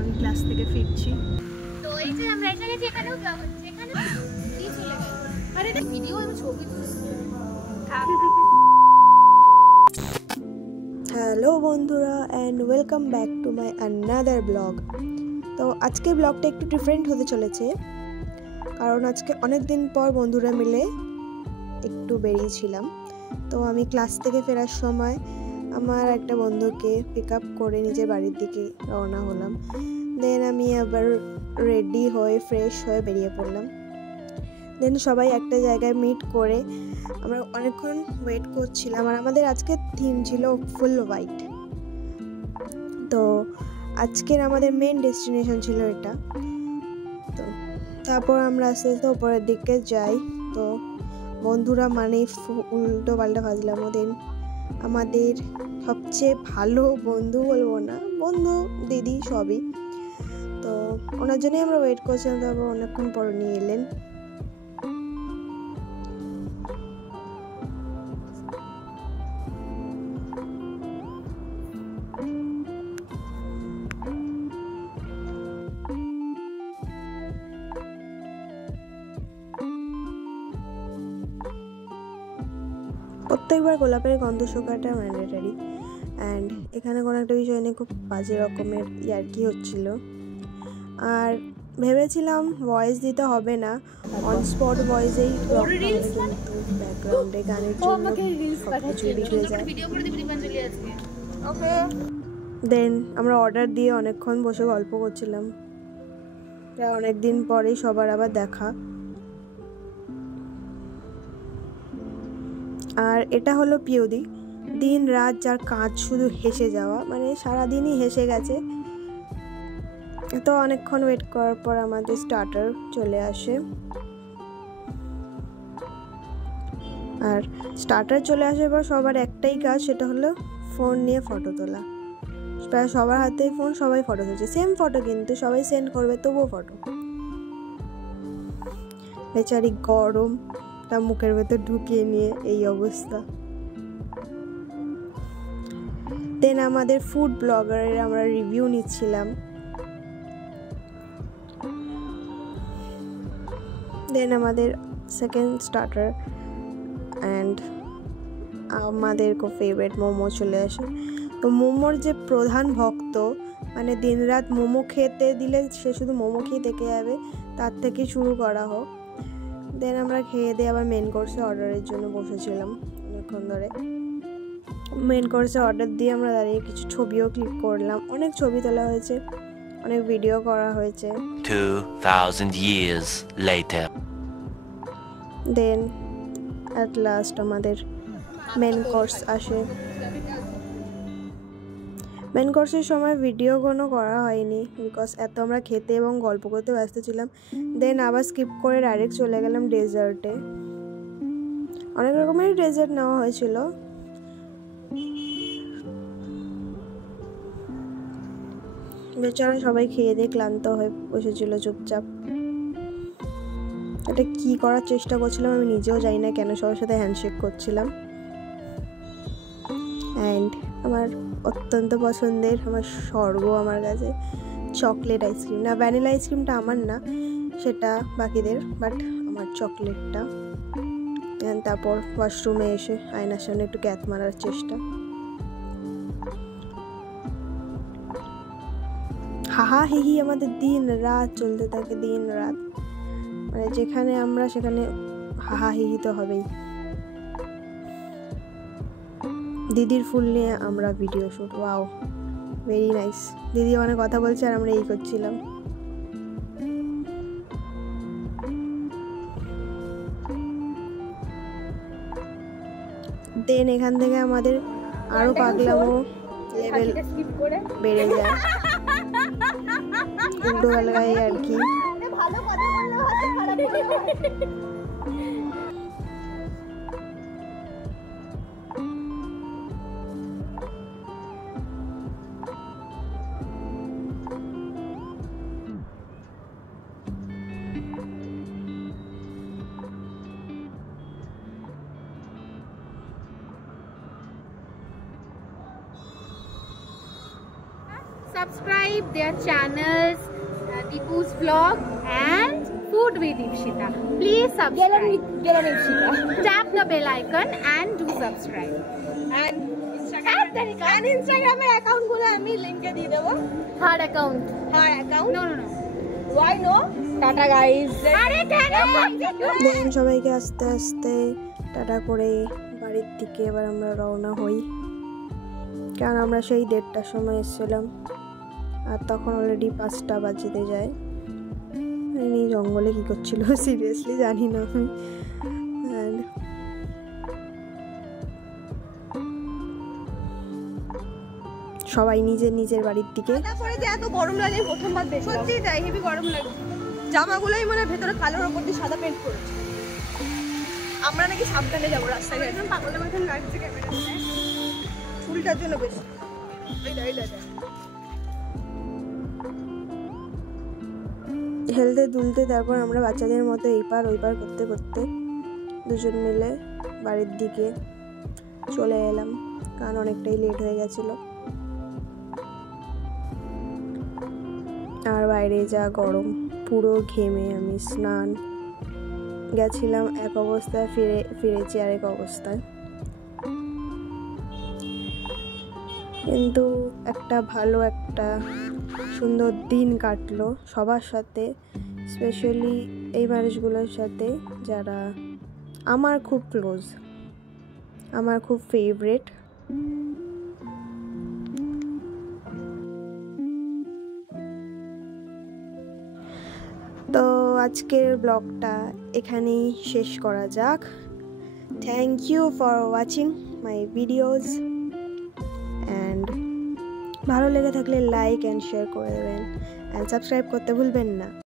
আমি ক্লাস থেকে ফিরছি। তো এই যে আমরা এখানে যে এখানেও ব্লগ হচ্ছে, এখানে কি চলে গেল, আরে এটা ভিডিও আমি ছবি তুলছি। হ্যালো বন্ধুরা and welcome back to my another blog. তো আজকের ব্লগটা একটু ডিফারেন্ট হতে চলেছে, কারণ আজকে অনেক দিন পর বন্ধুরা মিলে একটু বেরিয়েছিলাম। তো আমি ক্লাস থেকে ফেরার সময় আমার একটা বন্ধুকে পিক আপ করে নিজের বাড়ির দিকে রওনা হলাম। দেন আমি আবার রেডি হয়ে ফ্রেশ হয়ে বেরিয়ে পড়লাম। দেন সবাই একটা জায়গায় মিট করে আমরা অনেকক্ষণ ওয়েট করছিলাম। আর আমাদের আজকে থিম ছিল ফুল হোয়াইট। তো আজকের আমাদের মেন ডেস্টিনেশন ছিল এটা। তো তারপর আমরা আস্তে আস্তে উপরের দিকে যাই। তো বন্ধুরা মানে উল্টো পাল্টা ভাজলাম। দেন আমাদের সবচেয়ে ভালো বন্ধু, বলবো না বন্ধু, দিদি সবই। তো ওনার জন্যই আমরা ওয়েট করছিলাম। তারপর অনেকক্ষণ পর নিয়ে এলেন। প্রত্যেকবার গোলাপের গন্ধ শোকাটা ম্যান্ডেটারি। অ্যান্ড এখানে কোনো একটা বিষয় নিয়ে খুব বাজে রকমের ইয়ার্কি হচ্ছিল। আর ভেবেছিলাম ভয়েস দিতে হবে না, অন স্পট ভয়েসেই কিন্তু ব্যাকগ্রাউন্ডে গানের জন্য সবকিছু বিগড়ে যায়। দেন আমরা অর্ডার দিয়ে অনেকক্ষণ বসে গল্প করছিলাম। প্রায় অনেকদিন পরেই সবার আবার দেখা। আর এটা হলো পিওদি, দিন রাত যার কাজ শুধু হেসে যাওয়া, মানে সারাদিনই হেসে গেছে। তো অনেকক্ষণ ওয়েট করার পর আমাদের স্টার্টার চলে আসে। আর স্টার্টার চলে আসার পর সবার একটাই কাজ, সেটা হলো ফোন নিয়ে ফটো তোলা। প্রায় সবার হাতেই ফোন, সবাই ফটো তুলছে। সেম ফটো কিন্তু সবাই সেন্ড করবে, তবুও ফটো। বেচারি গরম তা মুখের ভেতর ঢুকিয়ে নিয়ে এই অবস্থা। দেন আমাদের ফুড ব্লগারের আমরা রিভিউ নিচ্ছিলাম। দেন আমাদের সেকেন্ড স্টার্টার অ্যান্ড আমাদের খুব ফেভারিট মোমো চলে আসে। তো মোমোর যে প্রধান ভক্ত, মানে দিনরাত মোমো খেতে দিলে সে শুধু মোমো খেয়ে থেকে যাবে, তার থেকে শুরু করা হোক। দেন আমরা খেয়ে দিয়ে আবার মেন কোর্সে অর্ডারের জন্য বসেছিলাম অনেকক্ষণ ধরে। মেন কোর্সে অর্ডার দিয়ে আমরা দাঁড়িয়ে কিছু ছবিও ক্লিক করলাম। অনেক ছবি তোলা হয়েছে, অনেক ভিডিও করা হয়েছে। 2000 years later. Then at last আমাদের মেন কোর্স আসে। মেন কোর্সের সময় ভিডিও কোনো করা হয়নি, বিকজ এত আমরা খেতে এবং গল্প করতে ব্যস্ত ছিলাম। দেন আবার স্কিপ করে ডাইরেক্ট চলে গেলাম ডেজার্টে। অনেক রকমের ডেজার্ট নেওয়া হয়েছিল। বেচারা সবাই খেয়ে দিয়ে ক্লান্ত হয়ে বসেছিল চুপচাপ। এটা কি করার চেষ্টা করছিলাম আমি নিজেও জানি না, কেন সবার সাথে হ্যান্ডশেক করছিলাম। অ্যান্ড আমার অত্যন্ত পছন্দের, আমার স্বর্গ আমার কাছে চকলেট আইসক্রিম। না, ভ্যানিলা আইসক্রিমটা আমার না, সেটা বাকিদের, বাট আমার চকলেটটা। তারপর ওয়াশরুমে এসে আয়নার সামনে একটু ক্যাথ মারার চেষ্টা। হাহা হিহি আমাদের দিন রাত চলতে থাকে, দিন রাত। মানে যেখানে আমরা সেখানে হাহা হিহি তো হবেই। দিদির ফুল নিয়ে আমরা video shoot. Wow, very nice. দিদি অনেক কথা বলছে আর আমরা এই করছিলাম। দেন এখান থেকে আমাদের আরো পাগলামো লেভেল বেড়ে যায়, উল্টো বেলায় আর কি। ভালো কথা বললে হয়তো খারাপ বললে। subscribe their channels, Deepu's vlog and Food with Deepshita. Please subscribe. Tap the bell icon and do subscribe. And Instagram account গুলো আমি লিংকে দিয়ে দেব। Her account. No. Why no? Tata guys. আরে কেন? দেন সবাইকে আস্তে আস্তে টাটা করে বাড়ির দিকে এবার আমরা রওনা হই, কারণ আমরা সেই 1:30টার সময় এসেছিলাম আর তখন অলরেডি 5টা বাজতে যায়। এই জঙ্গলে কি করছিল সিরিয়াসলি জানি না আমি। সবাই নিজের নিজের বাড়ির দিকে। তারপরে যে এত গরম লাগে প্রথমবার দেখলাম, সত্যি তাই হেভি গরম লাগে। জামাগুলোই মনে ভেতরে কালোর উপর দিয়ে সাদা পেন্ট করেছে। আমরা নাকি সাবধানে যাবো রাস্তায়, একদম পাগলের মতন লাগছে ক্যামেরাতে, চুলটার জন্য বেশি। হেলতে দুলতে তারপর আমরা বাচ্চাদের মতো এই পার ওই পার করতে করতে দুজন মিলে বাড়ির দিকে চলে এলাম, কারণ অনেকটাই লেট হয়ে গেছিলো। আর বাইরে যা গরম, পুরো ঘেমে আমি স্নান গেছিলাম এক অবস্থায়, ফিরেছি আরেক অবস্থায়। কিন্তু একটা সুন্দর দিন কাটলো সবার সাথে, স্পেশালি এই মানুষগুলোর সাথে যারা আমার খুব ক্লোজ, আমার খুব ফেভারিট। তো আজকের ব্লগটা এখানেই শেষ করা যাক। Thank you for watching my videos and ভালো লেগে থাকলে লাইক অ্যান্ড শেয়ার করে দেবেন অ্যান্ড সাবস্ক্রাইব করতে ভুলবেন না।